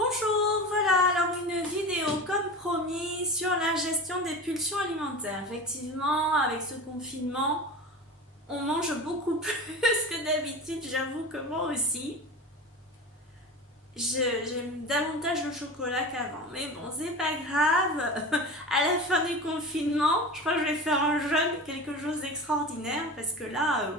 Bonjour, voilà alors une vidéo comme promis sur la gestion des pulsions alimentaires. Effectivement, avec ce confinement, on mange beaucoup plus que d'habitude, j'avoue que moi aussi. J'aime davantage le chocolat qu'avant, mais bon, c'est pas grave. À la fin du confinement, je crois que je vais faire un jeûne, quelque chose d'extraordinaire, parce que là,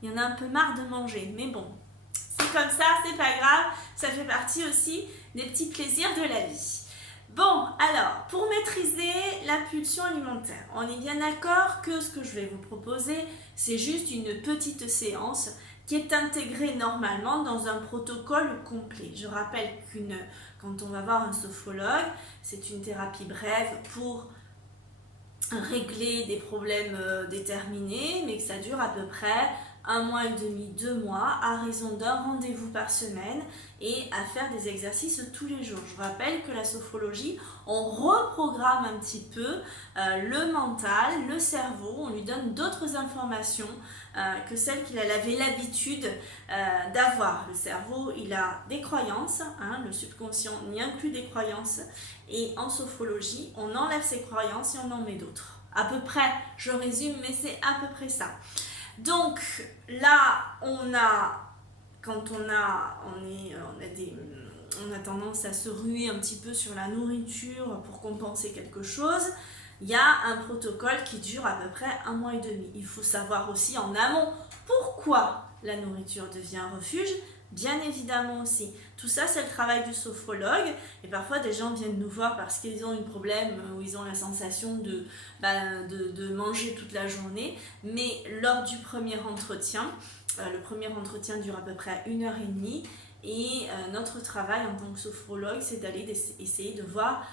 il y en a un peu marre de manger. Mais bon, c'est comme ça, c'est pas grave, ça fait partie aussi des petits plaisirs de la vie. Bon, alors, pour maîtriser la pulsion alimentaire, on est bien d'accord que ce que je vais vous proposer, c'est juste une petite séance qui est intégrée normalement dans un protocole complet. Je rappelle quand on va voir un sophrologue, c'est une thérapie brève pour régler des problèmes déterminés, mais que ça dure à peu près 1 mois et demi, 2 mois, à raison d'un rendez-vous par semaine et à faire des exercices tous les jours. Je rappelle que la sophrologie, on reprogramme un petit peu le mental, le cerveau, on lui donne d'autres informations que celles qu'il avait l'habitude d'avoir. Le cerveau, il a des croyances, le subconscient y inclut des croyances, et en sophrologie, on enlève ces croyances et on en met d'autres. À peu près, je résume, mais c'est à peu près ça. Donc là, on a tendance à se ruer un petit peu sur la nourriture pour compenser quelque chose. Il y a un protocole qui dure à peu près 1 mois et demi. Il faut savoir aussi en amont pourquoi la nourriture devient un refuge. Bien évidemment aussi. Tout ça, c'est le travail du sophrologue. Et parfois, des gens viennent nous voir parce qu'ils ont un problème où ils ont la sensation de manger toute la journée. Mais lors du premier entretien, le premier entretien dure à peu près 1 heure et demie. Et notre travail en tant que sophrologue, c'est d'aller essayer de voir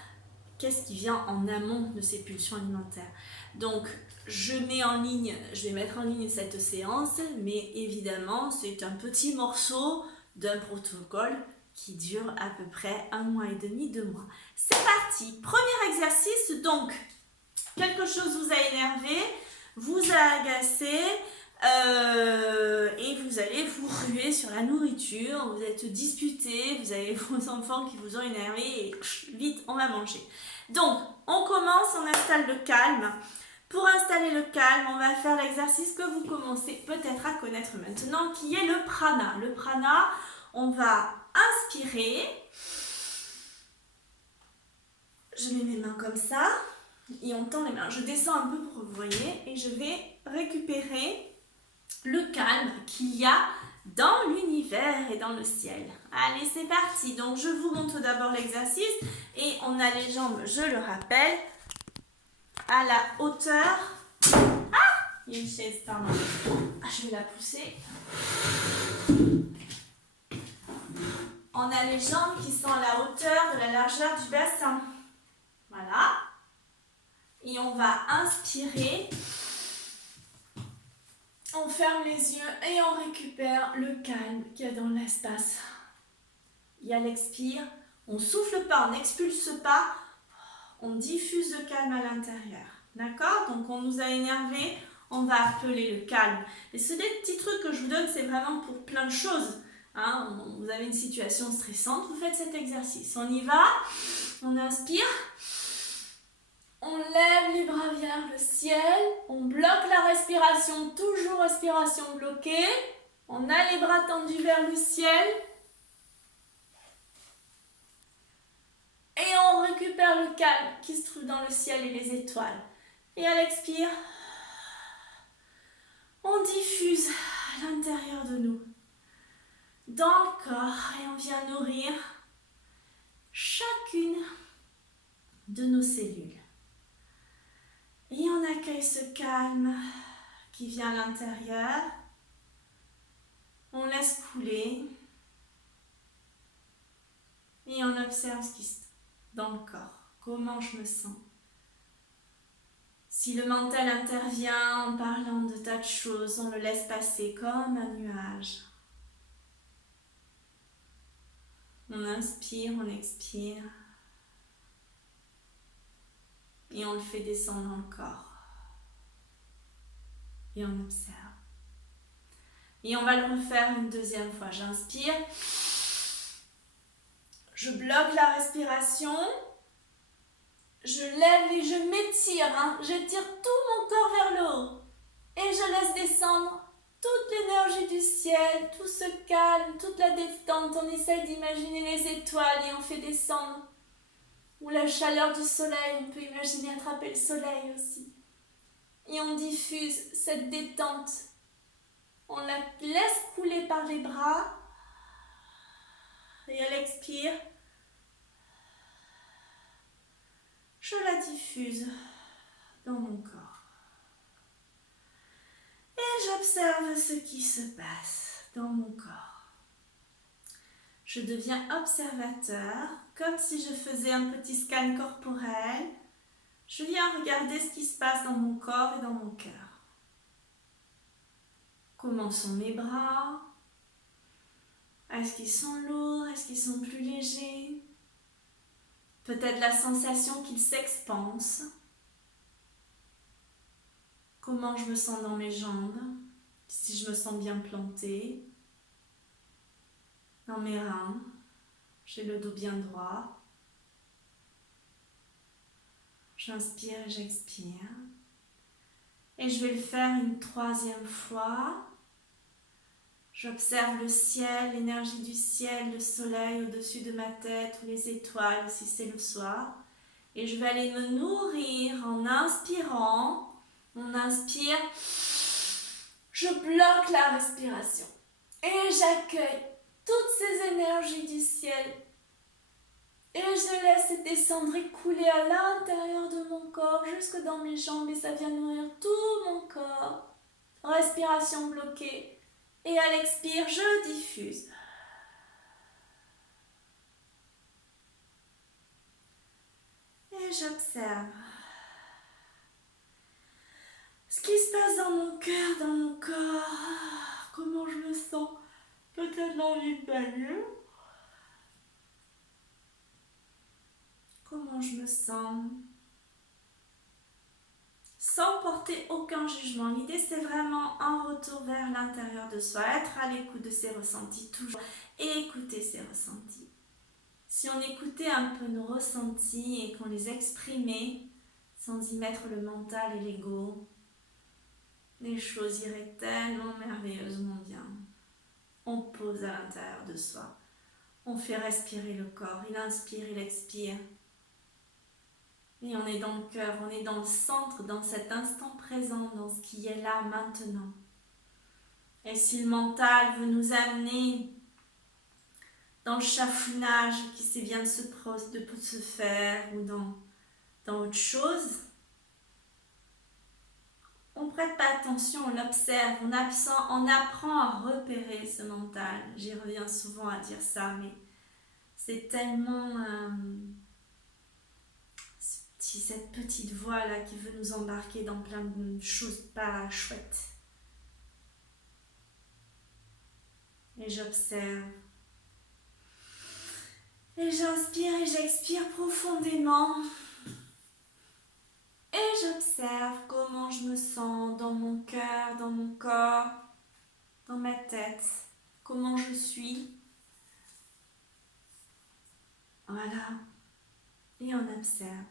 qu'est-ce qui vient en amont de ces pulsions alimentaires. Donc, je vais mettre en ligne cette séance, mais évidemment, c'est un petit morceau d'un protocole qui dure à peu près 1 mois et demi, 2 mois. C'est parti. Premier exercice, donc, quelque chose vous a énervé, vous a agacé, et vous allez vous ruer sur la nourriture, vous êtes disputé, vous avez vos enfants qui vous ont énervé et vite, on va manger. Donc, on commence, on installe le calme. Pour installer le calme, on va faire l'exercice que vous commencez peut-être à connaître maintenant, qui est le prana. Le prana, on va inspirer. Je mets mes mains comme ça et on tend les mains. Je descends un peu pour que vous voyez et je vais récupérer le calme qu'il y a dans l'univers et dans le ciel. Allez, c'est parti. Donc, je vous montre d'abord l'exercice et on a les jambes, je le rappelle, à la hauteur. Ah, il y a une chaise, pardon. Ah, je vais la pousser. On a les jambes qui sont à la hauteur de la largeur du bassin. Voilà. Et on va inspirer. On ferme les yeux et on récupère le calme qu'il y a dans l'espace. Et à l'expire, on souffle pas, on n'expulse pas, on diffuse le calme à l'intérieur. D'accord? Donc on nous a énervé, on va appeler le calme. Et c'est des petits trucs que je vous donne, c'est vraiment pour plein de choses. Vous avez une situation stressante, vous faites cet exercice. On y va, on inspire. On lève les bras vers le ciel, on bloque la respiration, toujours respiration bloquée. On a les bras tendus vers le ciel. Et on récupère le calme qui se trouve dans le ciel et les étoiles. Et à l'expire, on diffuse à l'intérieur de nous, dans le corps, et on vient nourrir chacune de nos cellules. Et on accueille ce calme qui vient à l'intérieur. On laisse couler. Et on observe ce qui se passe dans le corps. Comment je me sens. Si le mental intervient en parlant de tas de choses, on le laisse passer comme un nuage. On inspire, on expire. Et on le fait descendre dans le corps. Et on observe. Et on va le refaire une deuxième fois. J'inspire. Je bloque la respiration. Je lève et je m'étire. J'étire tout mon corps vers le haut. Et je laisse descendre toute l'énergie du ciel, tout ce calme, toute la détente. On essaye d'imaginer les étoiles et on fait descendre. Ou la chaleur du soleil, on peut imaginer attraper le soleil aussi. Et on diffuse cette détente. On la laisse couler par les bras. Et elle expire. Je la diffuse dans mon corps. Et j'observe ce qui se passe dans mon corps. Je deviens observateur, comme si je faisais un petit scan corporel. Je viens regarder ce qui se passe dans mon corps et dans mon cœur. Comment sont mes bras? Est-ce qu'ils sont lourds? Est-ce qu'ils sont plus légers? Peut-être la sensation qu'ils s'expansent. Comment je me sens dans mes jambes? Si je me sens bien plantée. Dans mes reins. J'ai le dos bien droit. J'inspire et j'expire. Et je vais le faire une troisième fois. J'observe le ciel, l'énergie du ciel, le soleil au-dessus de ma tête ou les étoiles si c'est le soir. Et je vais aller me nourrir en inspirant. On inspire. Je bloque la respiration. Et j'accueille toutes ces énergies du ciel. Et je laisse descendre et couler à l'intérieur de mon corps, jusque dans mes jambes. Et ça vient nourrir tout mon corps. Respiration bloquée. Et à l'expire, je diffuse. Et j'observe ce qui se passe dans mon cœur, dans mon corps. Comment je me sens. Peut-être l'envie de bailler. Comment je me sens. Sans porter aucun jugement. L'idée, c'est vraiment un retour vers l'intérieur de soi. Être à l'écoute de ses ressentis, toujours. Et écouter ses ressentis. Si on écoutait un peu nos ressentis et qu'on les exprimait, sans y mettre le mental et l'ego, les choses iraient tellement merveilleusement bien. On pose à l'intérieur de soi. On fait respirer le corps. Il inspire, il expire. Et on est dans le cœur, on est dans le centre, dans cet instant présent, dans ce qui est là maintenant. Et si le mental veut nous amener dans le chafouinage qui sait bien de se faire ou dans autre chose, on ne prête pas attention, on l'observe, on apprend à repérer ce mental. J'y reviens souvent à dire ça, mais c'est tellement... cette petite voix là qui veut nous embarquer dans plein de choses pas chouettes. Et j'observe. Et j'inspire et j'expire profondément. Et j'observe comment je me sens dans mon cœur, dans mon corps, dans ma tête. Comment je suis. Voilà. Et on observe.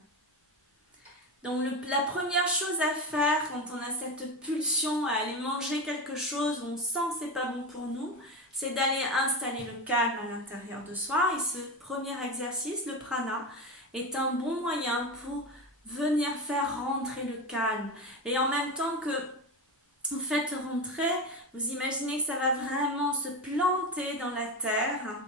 Donc la première chose à faire quand on a cette pulsion à aller manger quelque chose où on sent que c'est pas bon pour nous, c'est d'aller installer le calme à l'intérieur de soi. Et ce premier exercice, le prana, est un bon moyen pour venir faire rentrer le calme. Et en même temps que vous faites rentrer, vous imaginez que ça va vraiment se planter dans la terre.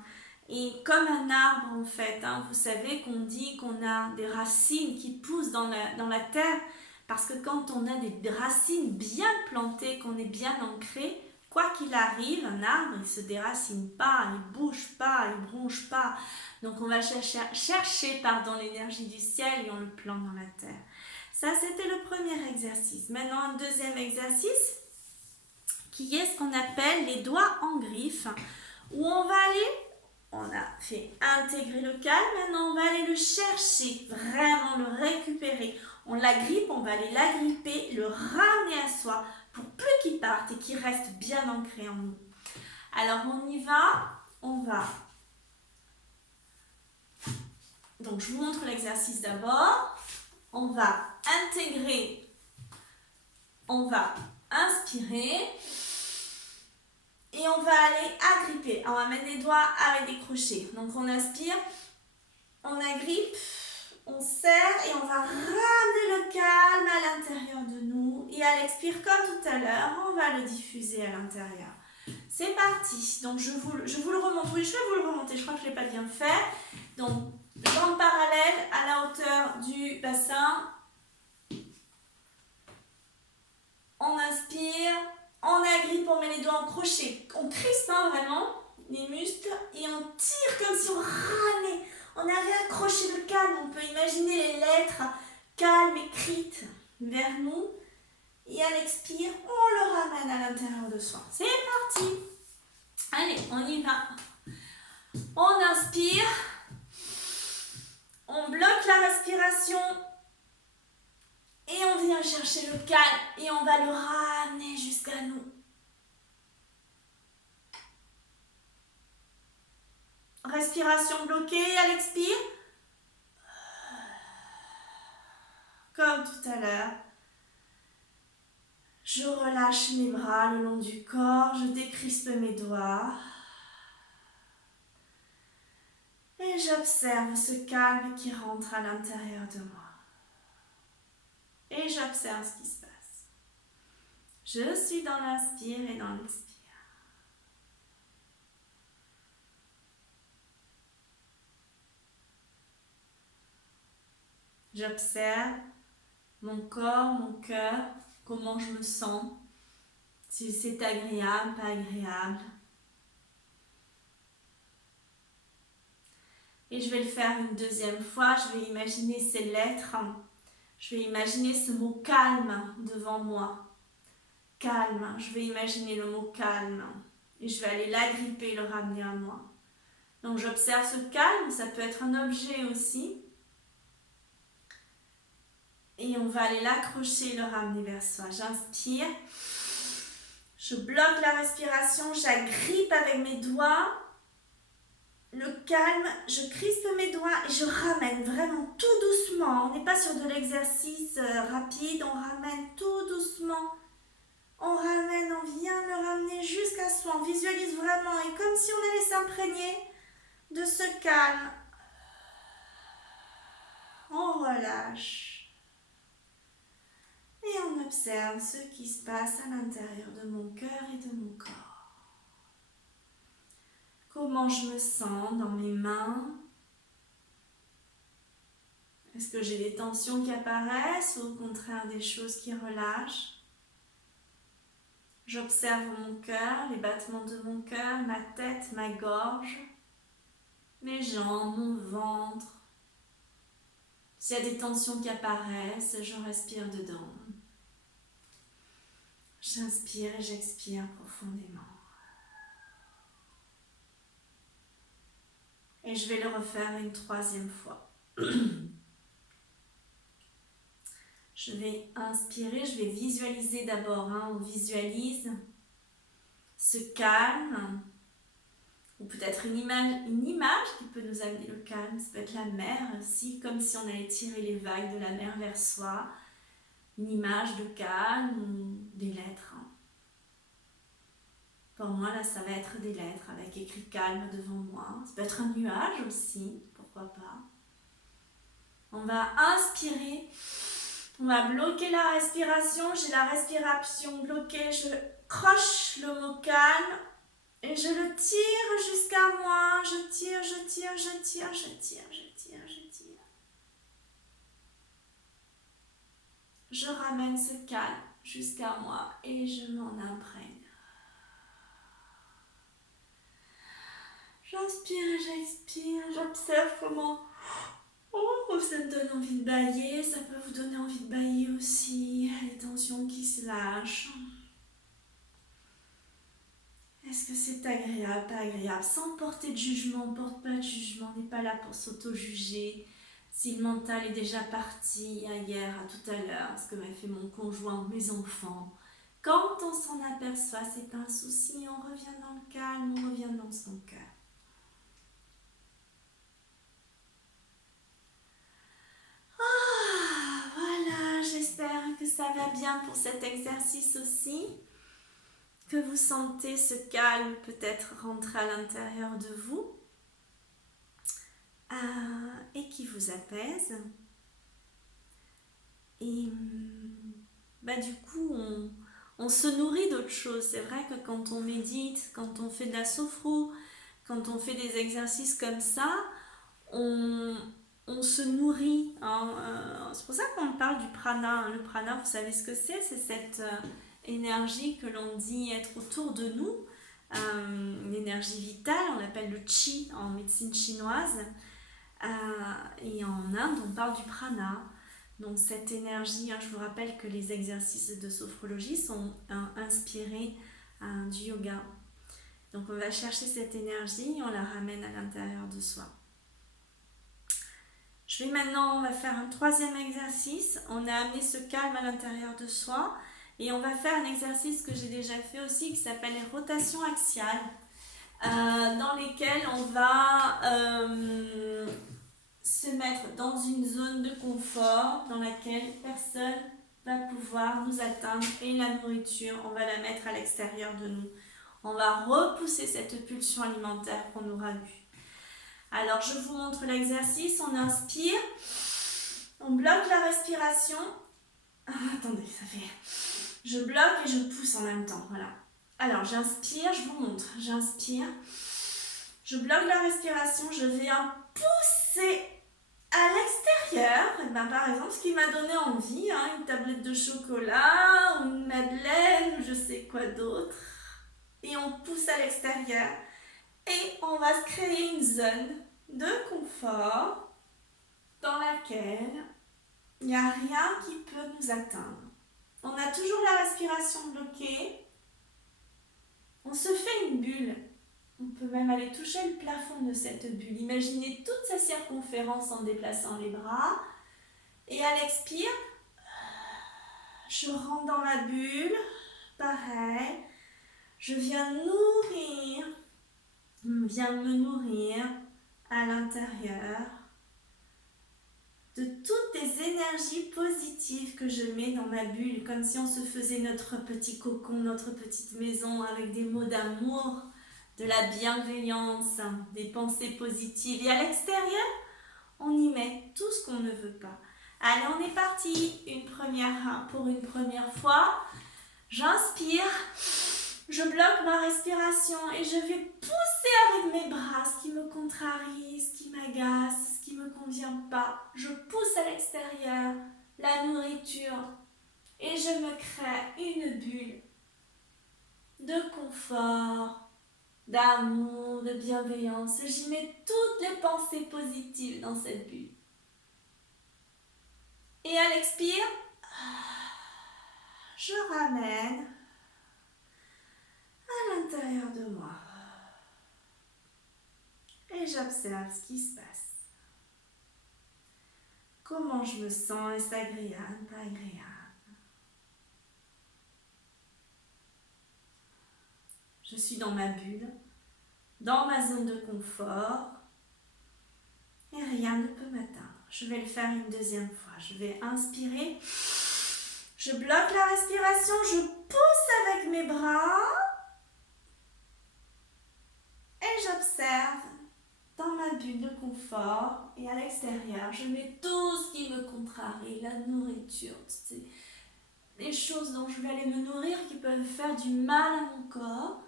Et comme un arbre en fait, vous savez qu'on dit qu'on a des racines qui poussent dans la terre, parce que quand on a des racines bien plantées, qu'on est bien ancré, quoi qu'il arrive, un arbre, il ne se déracine pas, il ne bouge pas, il ne bronche pas. Donc on va chercher l'énergie du ciel et on le plante dans la terre. Ça, c'était le premier exercice. Maintenant, un deuxième exercice, qui est ce qu'on appelle les doigts en griffe, où on va aller... On a fait intégrer le calme, maintenant on va aller le chercher, vraiment le récupérer. On l'agrippe, on va aller l'agripper, le ramener à soi pour plus qu'il parte et qu'il reste bien ancré en nous. Alors on y va, on va Donc, je vous montre l'exercice d'abord. On va intégrer, on va inspirer et on va aller agripper. On va mettre les doigts avec des crochets. Donc, on inspire, on agrippe, on serre et on va ramener le calme à l'intérieur de nous. Et à l'expire, comme tout à l'heure, on va le diffuser à l'intérieur. C'est parti. Donc, je vous le remonte. Oui, je vais vous le remonter. Je crois que je ne l'ai pas bien fait. Donc, jambes parallèles à la hauteur du bassin. On inspire, on agrippe, on met les doigts en crochet. On crispe vraiment les muscles et on tire comme si on ramenait. On avait accroché le calme. On peut imaginer les lettres calmes écrites vers nous. Et à l'expire, on le ramène à l'intérieur de soi. C'est parti. Allez, on y va. On inspire. On bloque la respiration. Et on vient chercher le calme. Et on va le ramener jusqu'à nous. Respiration bloquée à l'expire. Comme tout à l'heure. Je relâche mes bras le long du corps, je décrispe mes doigts. Et j'observe ce calme qui rentre à l'intérieur de moi. Et j'observe ce qui se passe. Je suis dans l'inspire et dans l'expire. J'observe mon corps, mon cœur, comment je me sens, si c'est agréable, pas agréable. Et je vais le faire une deuxième fois, je vais imaginer ces lettres, je vais imaginer ce mot calme devant moi. Calme, je vais imaginer le mot calme et je vais aller l'agripper, le ramener à moi. Donc j'observe ce calme, ça peut être un objet aussi. Et on va aller l'accrocher, le ramener vers soi. J'inspire, je bloque la respiration, j'agrippe avec mes doigts le calme, je crispe mes doigts et je ramène vraiment tout doucement. On n'est pas sur de l'exercice rapide, on ramène tout doucement. On ramène, on vient le ramener jusqu'à soi, on visualise vraiment et comme si on allait s'imprégner de ce calme. On relâche. Et on observe ce qui se passe à l'intérieur de mon cœur et de mon corps. Comment je me sens dans mes mains? Est-ce que j'ai des tensions qui apparaissent ou au contraire des choses qui relâchent? J'observe mon cœur, les battements de mon cœur, ma tête, ma gorge, mes jambes, mon ventre. S'il y a des tensions qui apparaissent, je respire dedans. J'inspire et j'expire profondément. Et je vais le refaire une troisième fois. Je vais inspirer, je vais visualiser d'abord. On visualise ce calme. Ou peut-être une image qui peut nous amener le calme. Ça peut être la mer aussi, comme si on allait tirer les vagues de la mer vers soi. Une image de calme ou des lettres. Pour moi, là, ça va être des lettres avec écrit calme devant moi. Ça peut être un nuage aussi, pourquoi pas. On va inspirer. On va bloquer la respiration. J'ai la respiration bloquée. Je croche le mot calme. Et je le tire jusqu'à moi. Je tire, je tire, je tire, je tire, je tire, je tire. Je ramène ce calme jusqu'à moi et je m'en imprègne. J'inspire, j'expire, j'observe comment ça me donne envie de bâiller, ça peut vous donner envie de bâiller aussi, les tensions qui se lâchent. Est-ce que c'est agréable, pas agréable? Sans porter de jugement, on ne porte pas de jugement, on n'est pas là pour s'auto-juger. Si le mental est déjà parti hier, à tout à l'heure, ce que m'a fait mon conjoint ou mes enfants, quand on s'en aperçoit, c'est pas un souci, on revient dans le calme, on revient dans son cœur. ça va bien pour cet exercice aussi, que vous sentez ce calme peut-être rentrer à l'intérieur de vous et qui vous apaise. Et du coup, on se nourrit d'autres choses. C'est vrai que quand on médite, quand on fait de la sophro, quand on fait des exercices comme ça, on se nourrit. Hein. C'est pour ça qu'on parle du prana. Hein. Le prana, vous savez ce que c'est? C'est cette énergie que l'on dit être autour de nous. Une énergie vitale, on l'appelle le chi en médecine chinoise. Et en Inde, on parle du prana. Donc cette énergie, je vous rappelle que les exercices de sophrologie sont inspirés du yoga. Donc on va chercher cette énergie et on la ramène à l'intérieur de soi. On va faire un troisième exercice. On a amené ce calme à l'intérieur de soi et on va faire un exercice que j'ai déjà fait aussi qui s'appelle les rotations axiales, dans lesquelles on va se mettre dans une zone de confort dans laquelle personne va pouvoir nous atteindre et la nourriture, on va la mettre à l'extérieur de nous. On va repousser cette pulsion alimentaire qu'on aura eue. Alors, je vous montre l'exercice. On inspire, on bloque la respiration. Attendez, ça fait... Je bloque et je pousse en même temps, voilà. Alors, j'inspire, je vous montre. J'inspire, je bloque la respiration, je viens pousser à l'extérieur. Et par exemple, ce qui m'a donné envie, une tablette de chocolat, ou une madeleine, ou je sais quoi d'autre. Et on pousse à l'extérieur. Et on va se créer une zone de confort dans laquelle il n'y a rien qui peut nous atteindre. On a toujours la respiration bloquée. On se fait une bulle. On peut même aller toucher le plafond de cette bulle. Imaginez toute sa circonférence en déplaçant les bras. Et à l'expire, je rentre dans ma bulle. Pareil. Je viens me nourrir à l'intérieur de toutes les énergies positives que je mets dans ma bulle, comme si on se faisait notre petit cocon, notre petite maison avec des mots d'amour, de la bienveillance, des pensées positives. Et à l'extérieur, on y met tout ce qu'on ne veut pas. Allez, on est parti pour une première fois. J'inspire. Je bloque ma respiration et je vais pousser avec mes bras ce qui me contrarie, ce qui m'agace, ce qui ne me convient pas. Je pousse à l'extérieur la nourriture et je me crée une bulle de confort, d'amour, de bienveillance. J'y mets toutes les pensées positives dans cette bulle. Et à l'expire, je ramène à l'intérieur de moi. Et j'observe ce qui se passe. Comment je me sens, est-ce agréable, pas agréable? Je suis dans ma bulle, dans ma zone de confort, et rien ne peut m'atteindre. Je vais le faire une deuxième fois. Je vais inspirer, je bloque la respiration, je pousse avec mes bras, et j'observe dans ma bulle de confort et à l'extérieur, je mets tout ce qui me contrarie, la nourriture, les choses dont je vais aller me nourrir qui peuvent faire du mal à mon corps.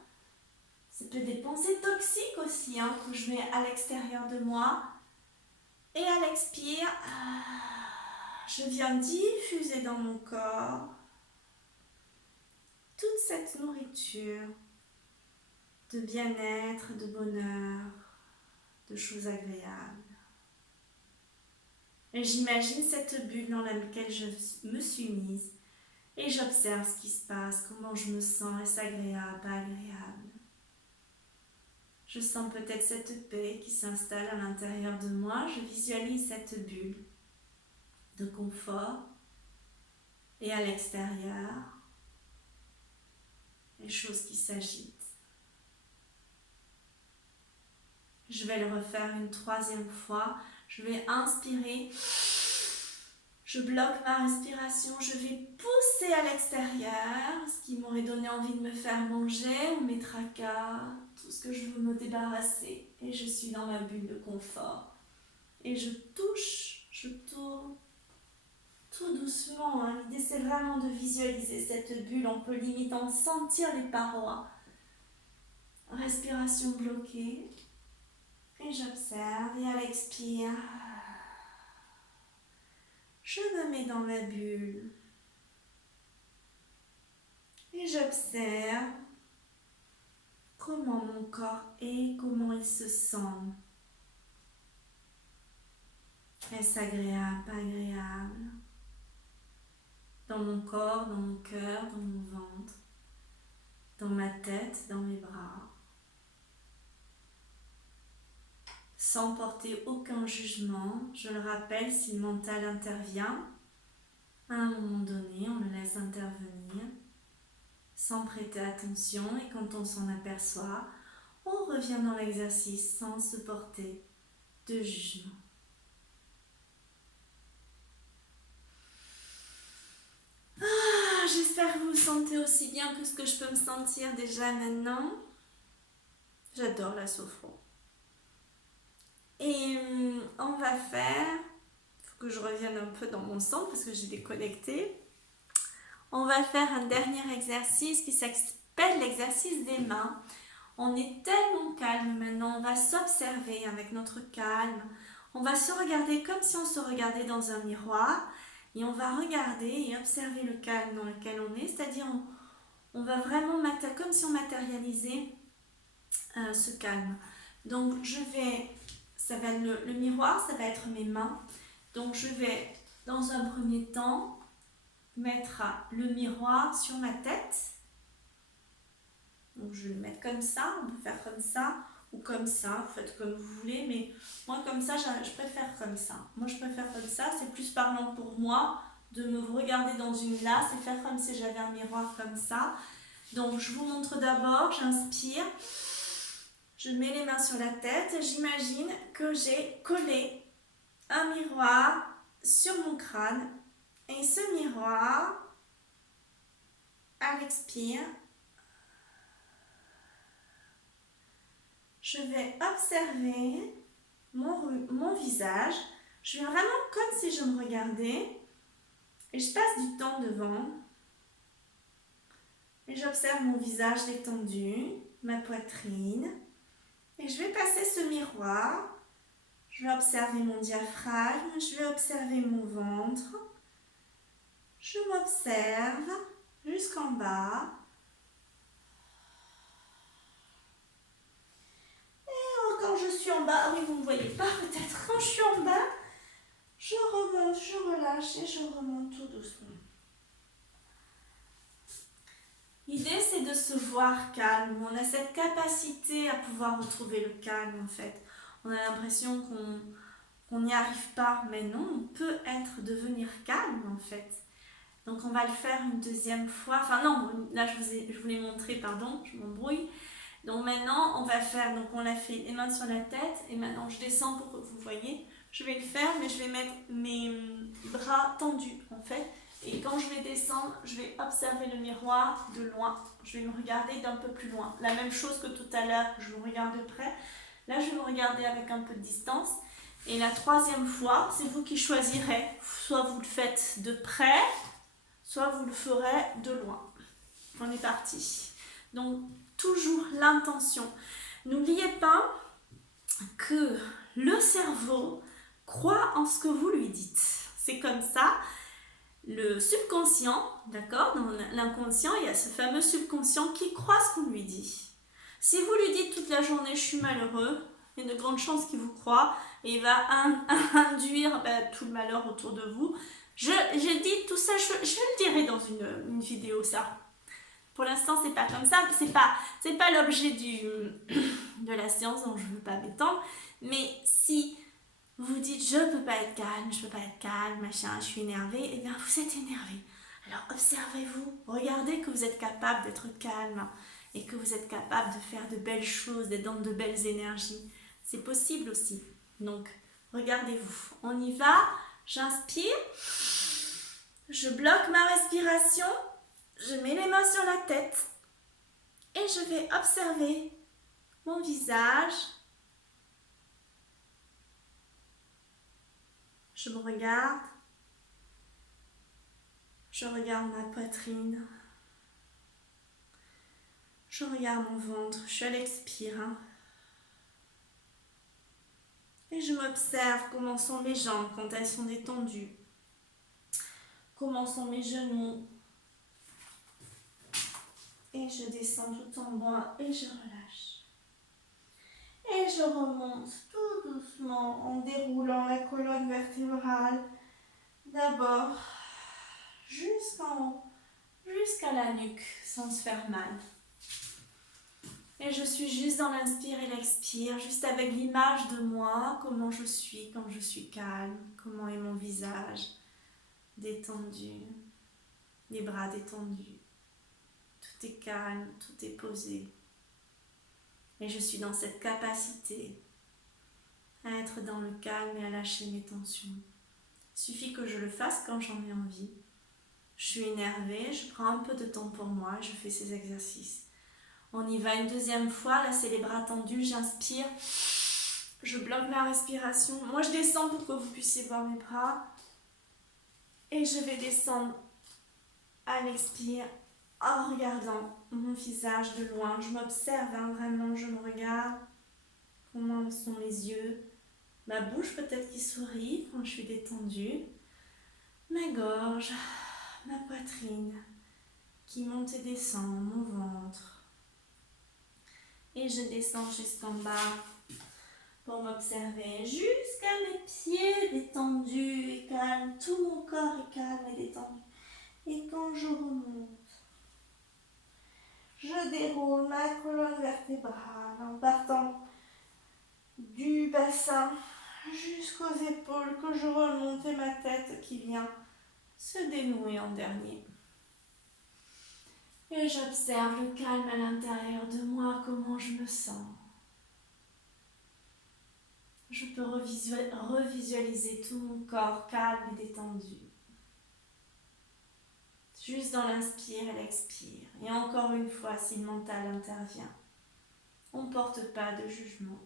C'est peut-être des pensées toxiques aussi que je mets à l'extérieur de moi. Et à l'expire, je viens diffuser dans mon corps toute cette nourriture de bien-être, de bonheur, de choses agréables. Et j'imagine cette bulle dans laquelle je me suis mise et j'observe ce qui se passe, comment je me sens, est-ce agréable, pas agréable. Je sens peut-être cette paix qui s'installe à l'intérieur de moi, je visualise cette bulle de confort et à l'extérieur, les choses qui s'agitent. Je vais le refaire une troisième fois. Je vais inspirer. Je bloque ma respiration, je vais pousser à l'extérieur, ce qui m'aurait donné envie de me faire manger ou mes tracas, tout ce que je veux me débarrasser. Et je suis dans ma bulle de confort. Et je touche, je tourne, tout doucement. Hein. L'idée, c'est vraiment de visualiser cette bulle. On peut limite en sentir les parois. Respiration bloquée. Et j'observe. Et à l'expire, je me mets dans ma bulle. Et j'observe comment mon corps est, comment il se sent. Est-ce agréable, pas agréable? Dans mon corps, dans mon cœur, dans mon ventre, dans ma tête, dans mes bras. Sans porter aucun jugement, je le rappelle, si le mental intervient, à un moment donné, on le laisse intervenir, sans prêter attention, et quand on s'en aperçoit, on revient dans l'exercice sans se porter de jugement. J'espère que vous vous sentez aussi bien que ce que je peux me sentir déjà maintenant. J'adore la sophro. Et on va faire, il faut que je revienne un peu dans mon centre parce que j'ai déconnecté. On va faire un dernier exercice qui s'appelle l'exercice des mains. On est tellement calme maintenant, on va s'observer avec notre calme. On va se regarder comme si on se regardait dans un miroir. Et on va regarder et observer le calme dans lequel on est, c'est-à-dire on va vraiment, comme si on matérialisait ce calme. Donc ça va être le miroir, ça va être mes mains. Donc je vais, dans un premier temps, mettre le miroir sur ma tête. Donc je vais le mettre comme ça, on peut faire comme ça ou comme ça, vous faites comme vous voulez, mais moi comme ça, je préfère comme ça. Moi je préfère comme ça, c'est plus parlant pour moi de me regarder dans une glace et faire comme si j'avais un miroir comme ça. Donc je vous montre d'abord, j'inspire, je mets les mains sur la tête et j'imagine que j'ai collé un miroir sur mon crâne et ce miroir, à l'expire, je vais observer mon visage. Je vais vraiment comme si je me regardais et je passe du temps devant et j'observe mon visage détendu, ma poitrine et je vais passer ce miroir. Je vais observer mon diaphragme, je vais observer mon ventre. Je m'observe jusqu'en bas. Quand je suis en bas, oui vous ne me voyez pas peut-être, quand je suis en bas, je remonte, je relâche et je remonte tout doucement. L'idée c'est de se voir calme, on a cette capacité à pouvoir retrouver le calme en fait. On a l'impression qu'on n'y arrive pas, mais non, on peut devenir calme en fait. Donc on va le faire une deuxième fois, enfin non, là je vous l'ai montré, pardon, je m'embrouille. Donc maintenant, on va faire, donc on l'a fait les mains sur la tête et maintenant je descends pour que vous voyez. Je vais le faire, mais je vais mettre mes bras tendus en fait. Et quand je vais descendre, je vais observer le miroir de loin. Je vais me regarder d'un peu plus loin. La même chose que tout à l'heure, je me regarde de près. Là, je vais me regarder avec un peu de distance. Et la troisième fois, c'est vous qui choisirez. Soit vous le faites de près, soit vous le ferez de loin. On est parti. Donc, toujours l'intention. N'oubliez pas que le cerveau croit en ce que vous lui dites. C'est comme ça. Le subconscient, d'accord, dans l'inconscient, il y a ce fameux subconscient qui croit ce qu'on lui dit. Si vous lui dites toute la journée « je suis malheureux », il y a de grandes chances qu'il vous croit et il va induire tout le malheur autour de vous. J'ai dit tout ça, je le dirai dans une vidéo ça. Pour l'instant, c'est pas comme ça, c'est pas l'objet de la séance, donc je ne veux pas m'étendre. Mais si vous dites je peux pas être calme, machin, je suis énervée, et bien vous êtes énervé. Alors observez-vous, regardez que vous êtes capable d'être calme et que vous êtes capable de faire de belles choses, d'être dans de belles énergies. C'est possible aussi. Donc regardez-vous. On y va, j'inspire. Je bloque ma respiration, je mets les mains sur la tête et je vais observer mon visage. Je me regarde, je regarde ma poitrine, je regarde mon ventre, je l'expire. Et je m'observe comment sont mes jambes quand elles sont détendues. Comment sont mes genoux. Et je descends tout en bas et je relâche. Et je remonte tout doucement en déroulant la colonne vertébrale. D'abord jusqu'en haut, jusqu'à la nuque, sans se faire mal. Et je suis juste dans l'inspire et l'expire, juste avec l'image de moi, comment je suis quand je suis calme, comment est mon visage détendu, les bras détendus. Tout est calme, tout est posé. Et je suis dans cette capacité à être dans le calme et à lâcher mes tensions. Il suffit que je le fasse quand j'en ai envie. Je suis énervée, je prends un peu de temps pour moi, je fais ces exercices. On y va une deuxième fois, là c'est les bras tendus, j'inspire, je bloque ma respiration. Moi je descends pour que vous puissiez voir mes bras. Et je vais descendre à l'expire en regardant mon visage de loin. Je m'observe, vraiment, je me regarde. Comment sont mes yeux? Ma bouche peut-être qui sourit quand je suis détendue. Ma gorge, ma poitrine qui monte et descend, mon ventre. Et je descends jusqu'en bas pour m'observer jusqu'à mes pieds détendus et calmes. Tout mon corps est calme et détendu. Et quand je remonte, je déroule ma colonne vertébrale en partant du bassin jusqu'aux épaules que je remonte et ma tête qui vient se dénouer en dernier. Et j'observe le calme à l'intérieur de moi, comment je me sens. Je peux revisualiser tout mon corps calme et détendu. Juste dans l'inspire et l'expire. Et encore une fois, si le mental intervient, on ne porte pas de jugement.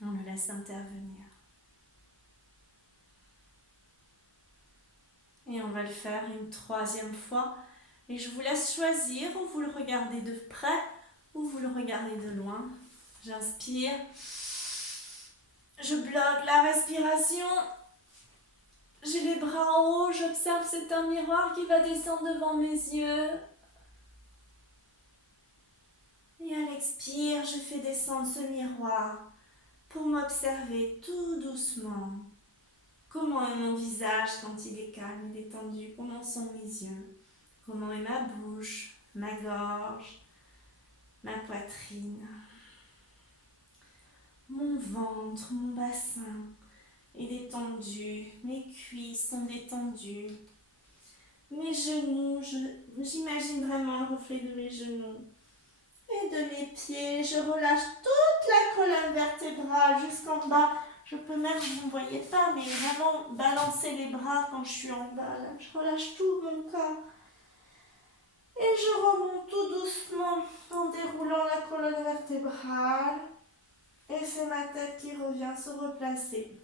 On le laisse intervenir. Et on va le faire une troisième fois. Et je vous laisse choisir où vous le regardez de près ou vous le regardez de loin. J'inspire. Je bloque la respiration. J'ai les bras en haut. J'observe, c'est un miroir qui va descendre devant mes yeux. Et à l'expire, je fais descendre ce miroir pour m'observer tout doucement. Comment est mon visage quand il est calme et détendu? Comment sont mes yeux? Comment est ma bouche, ma gorge, ma poitrine? Mon ventre, mon bassin est détendu, mes cuisses sont détendues. Mes genoux, j'imagine vraiment le reflet de mes genoux. Et de mes pieds, je relâche toute la colonne vertébrale jusqu'en bas. Je peux même, vous ne voyez pas, mais vraiment balancer les bras quand je suis en bas. Là. Je relâche tout mon corps. Et je remonte tout doucement en déroulant la colonne vertébrale. Et c'est ma tête qui revient se replacer.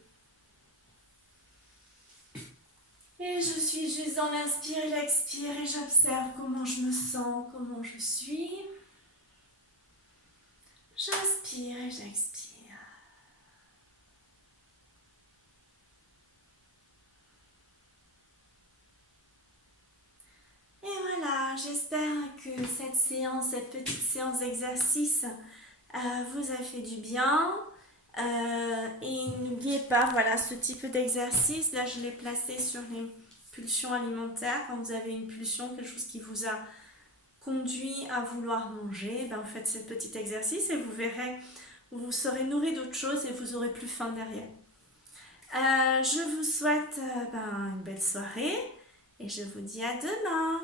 Et je suis juste dans l'inspire et l'expire et j'observe comment je me sens, comment je suis. J'inspire et j'expire. Et voilà, j'espère que cette petite séance d'exercice vous a fait du bien. Et n'oubliez pas, voilà, ce type d'exercice, là je l'ai placé sur les pulsions alimentaires. Quand vous avez une pulsion, quelque chose qui vous a conduit à vouloir manger, ben, vous faites ce petit exercice et vous verrez, vous serez nourri d'autres choses et vous aurez plus faim derrière. Je vous souhaite une belle soirée et je vous dis à demain.